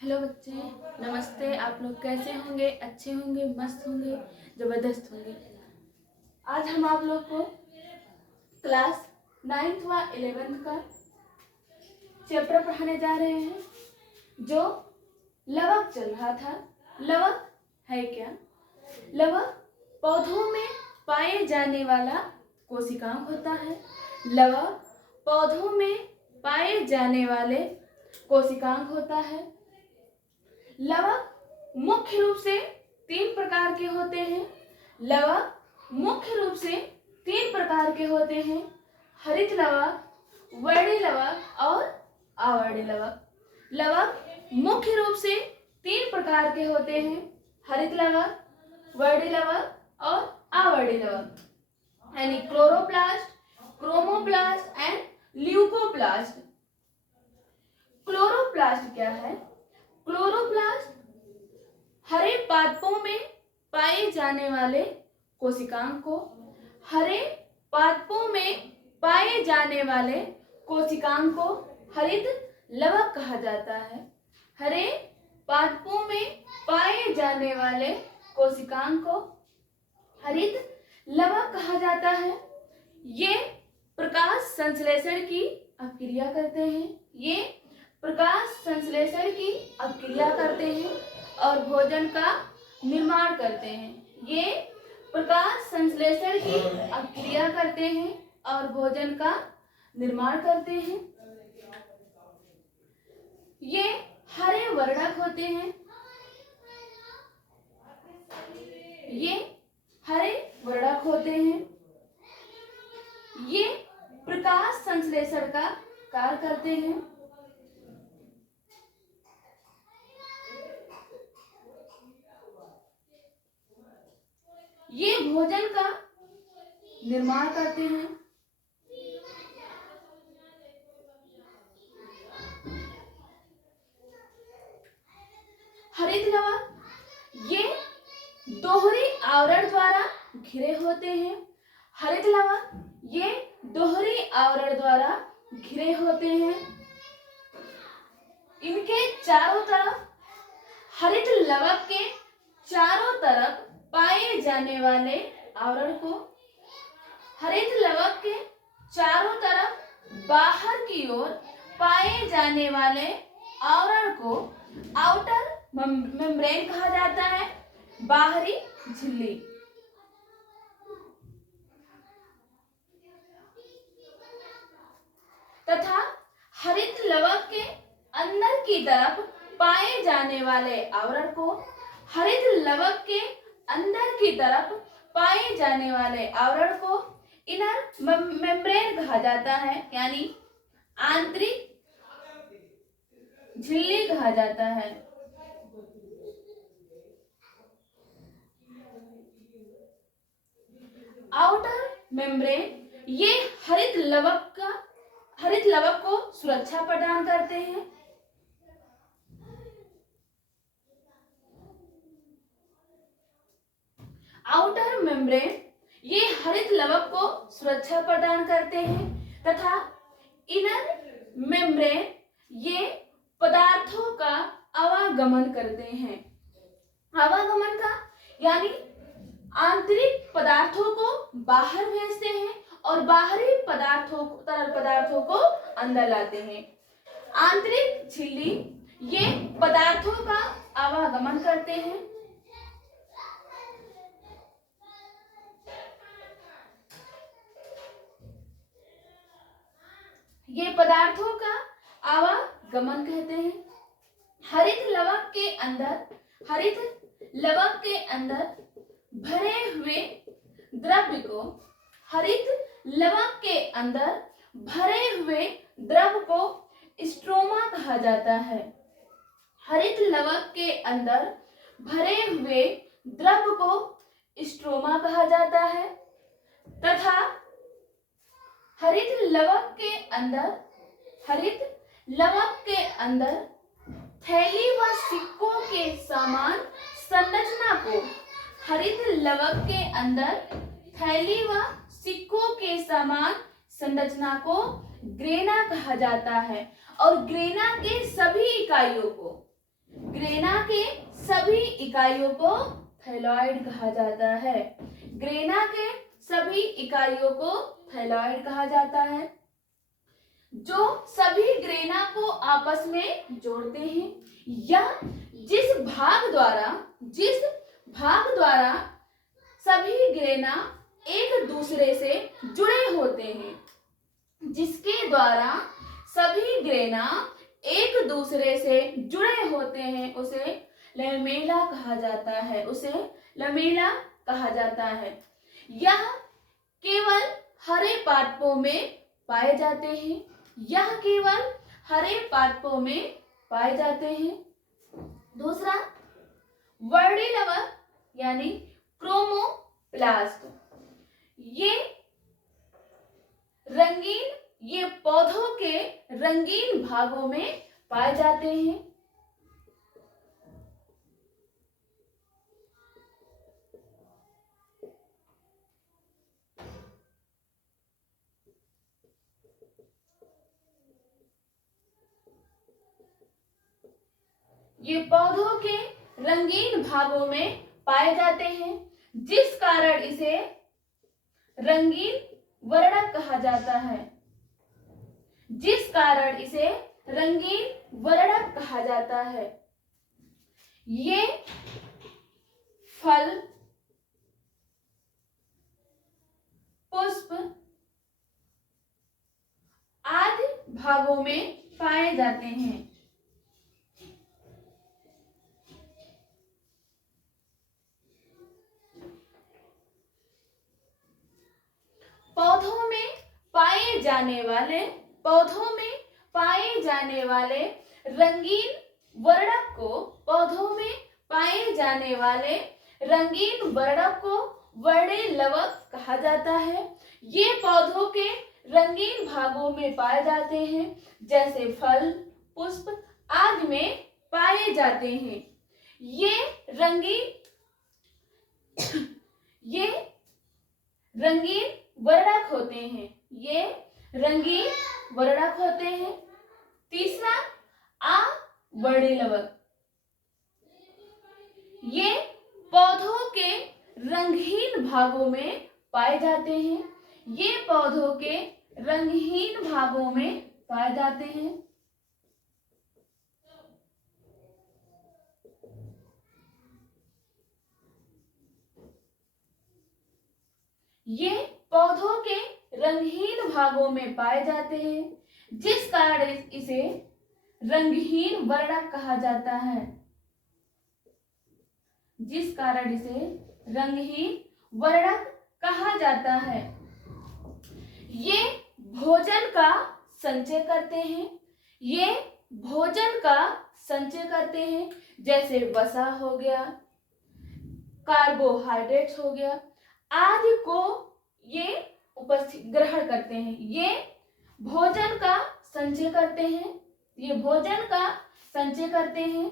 Hello बच्चे, नमस्ते। आप लोग कैसे होंगे? अच्छे होंगे, मस्त होंगे, ज़बरदस्त होंगे। आज हम आप लोग को क्लास 9th व 11th का चैप्टर पढ़ाने जा रहे हैं जो लवक चल रहा था। लवक है क्या? लवक पौधों में पाए जाने वाला कोशिकांग होता है। लवक पौधों में पाए जाने वाले कोशिकांग होता है। लवक मुख्य रूप से 3 प्रकार के होते हैं। लवक मुख्य रूप से 3 प्रकार के होते हैं: हरित लवक, वर्णी लवक और आवर्णी लवक। लवक मुख्य रूप से 3 प्रकार के होते हैं: हरित लवक, वर्णी लवक और आवर्णी लवक, यानी chloroplast, chromoplast and leucoplast. Chloroplast क्या है? क्लोरोप्लास्ट हरे पादपों में पाए जाने वाले कोशिकांग को हरे पादपों में पाए जाने वाले कोशिकांग को हरित लवक कहा जाता है। हरे पादपों में पाए जाने वाले कोशिकांग को हरित लवक कहा जाता है। ये प्रकाश संश्लेषण की अभिक्रिया करते हैं। ये प्रकाश संश्लेषण की अभिक्रिया करते हैं और भोजन का निर्माण करते हैं। ये प्रकाश संश्लेषण की अभिक्रिया करते हैं और भोजन का निर्माण करते हैं। ये हरे वर्णक होते हैं। ये हरे वर्णक होते हैं। ये प्रकाश संश्लेषण का कार्य करते हैं। ये भोजन का निर्माण करते हैं। हरित लवक ये दोहरी आवरण द्वारा घिरे होते हैं। हरित लवक ये दोहरी आवरण द्वारा घिरे होते हैं। इनके चारों तरफ हरित लवक के चारों तरफ पाए जाने वाले आवरण को हरित लवक के चारों तरफ बाहर की ओर पाए जाने वाले आवरण को आउटर मेम्ब्रेन कहा जाता है, बाहरी झिल्ली। तथा हरित लवक के अंदर की तरफ पाए जाने वाले आवरण को हरित लवक के अंदर की तरफ पाए जाने वाले आवरण को इनर मेम्ब्रेन कहा जाता है, यानी आंतरिक झिल्ली कहा जाता है। आउटर मेम्ब्रेन ये हरित लवक को सुरक्षा प्रदान करते हैं। आउटर मेम्ब्रेन ये हरित लवक को सुरक्षा प्रदान करते हैं तथा इनर मेम्ब्रेन ये पदार्थों का आवागमन करते हैं। आवागमन का यानी आंतरिक पदार्थों को बाहर भेजते हैं और बाहरी तरल पदार्थों को अंदर लाते हैं। आंतरिक झिल्ली ये पदार्थों का आवागमन करते हैं। ये पदार्थों का आवागमन कहते हैं। हरित लवक के अंदर भरे हुए द्रव्य को हरित लवक के अंदर भरे हुए द्रव को स्ट्रोमा कहा जाता है। हरित लवक के अंदर भरे हुए द्रव को स्ट्रोमा कहा जाता है तथा हरित लवक के अंदर थैली व सिक्कों के समान संरचना को हरित लवक के अंदर थैली व सिक्कों के समान संरचना को ग्रेना कहा जाता है और ग्रेना के सभी इकाइयों को ग्रेना के सभी इकाइयों को थैलॉइड कहा जाता है। ग्रेना के सभी इकाइयों को थैलॉइड कहा जाता है। जो सभी ग्रेना को आपस में जोड़ते हैं या जिस भाग द्वारा सभी ग्रेना एक दूसरे से जुड़े होते हैं, जिसके द्वारा सभी ग्रेना एक दूसरे से जुड़े होते हैं, उसे लमेला कहा जाता है। उसे लमेला कहा जाता है। यह केवल हरे पादपों में पाए जाते हैं। यह केवल हरे पादपों में पाए जाते हैं। दूसरा, वर्णी लवक यानी क्रोमोप्लास्ट। ये पौधों के रंगीन भागों में पाए जाते हैं। ये पौधों के रंगीन भागों में पाए जाते हैं, जिस कारण इसे रंगीन वर्णक कहा जाता है। जिस कारण इसे रंगीन वर्णक कहा जाता है। ये फल, पुष्प आदि भागों में पाए जाते हैं। पौधों में पाए जाने वाले रंगीन वर्णक को वर्णी लवक कहा जाता है। ये पौधों के रंगीन भागों में पाए जाते हैं, जैसे फल, पुष्प आदि में पाए जाते हैं। ये रंगीन वर्णक होते हैं। तीसरा, अवर्णी लवक। ये पौधों के रंगहीन भागों में पाए जाते हैं। ये पौधों के रंगहीन भागों में पाए जाते हैं। ये पौधों के रंगहीन भागों में पाए जाते हैं, जिस कारण इसे रंगहीन वर्णक कहा जाता है। जिस कारण इसे रंगहीन वर्णक कहा जाता है। ये भोजन का संचय करते हैं। जैसे वसा हो गया, कार्बोहाइड्रेट्स हो गया आदि को ये ग्रहण करते हैं। ये भोजन का संचय करते हैं।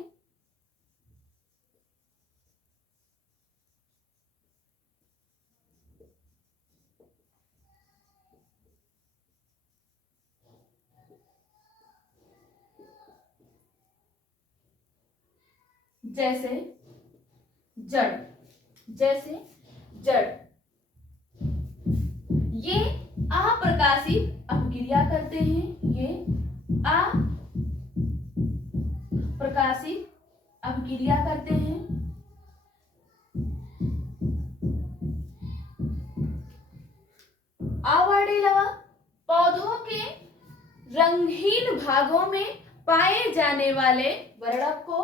जैसे जड़। ये अप्रकाशिक अपक्रिया करते हैं। ये अप्रकाशिक अपक्रिया करते हैं। अवर्णी लवक पौधों के रंगहीन भागों में पाए जाने वाले वर्णक को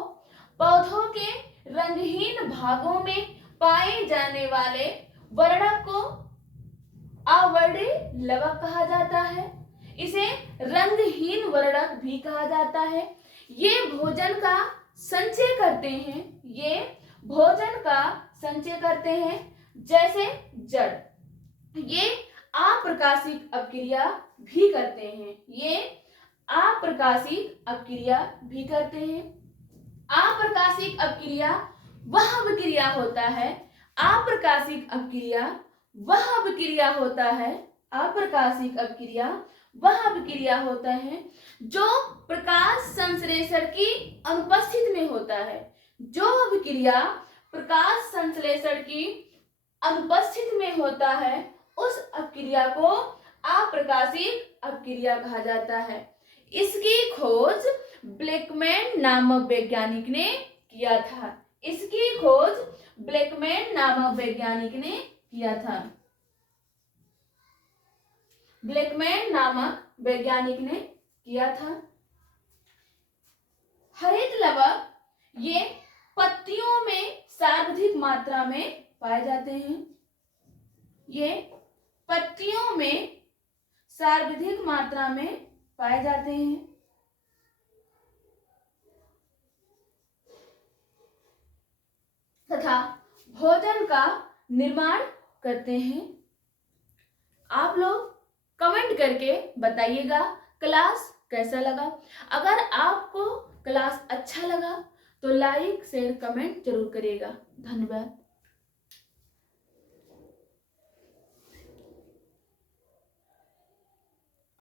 अवर्णी लवक कहा जाता है। इसे रंगहीन वर्णक भी कहा जाता है। ये भोजन का संचय करते हैं, जैसे जड़। ये अप्रकाशिक अपक्रिया भी करते हैं। अप्रकाशिक अपक्रिया वह अभिक्रिया होता है। अप्रकाशिक अपक्रिया वह अभिक्रिया होता है जो प्रकाश संश्लेषण की अनुपस्थिति में होता है। जो अभिक्रिया प्रकाश संश्लेषण की अनुपस्थिति में होता है उस अभिक्रिया को अप्रकाशित अभिक्रिया कहा जाता है। इसकी खोज ब्लैकमैन नामक वैज्ञानिक ने किया था। इसकी खोज ब्लैकमैन नामक वैज्ञानिक ने किया था। ब्लैकमैन नामक वैज्ञानिक ने किया था। हरित लवक ये पत्तियों में सर्वाधिक मात्रा में पाए जाते हैं। ये पत्तियों में सर्वाधिक मात्रा में पाए जाते हैं। तथा भोजन का निर्माण करते हैं। आप लोग कमेंट करके बताइएगा क्लास कैसा लगा। अगर आपको क्लास अच्छा लगा तो लाइक शेयर कमेंट जरूर करिएगा। धन्यवाद।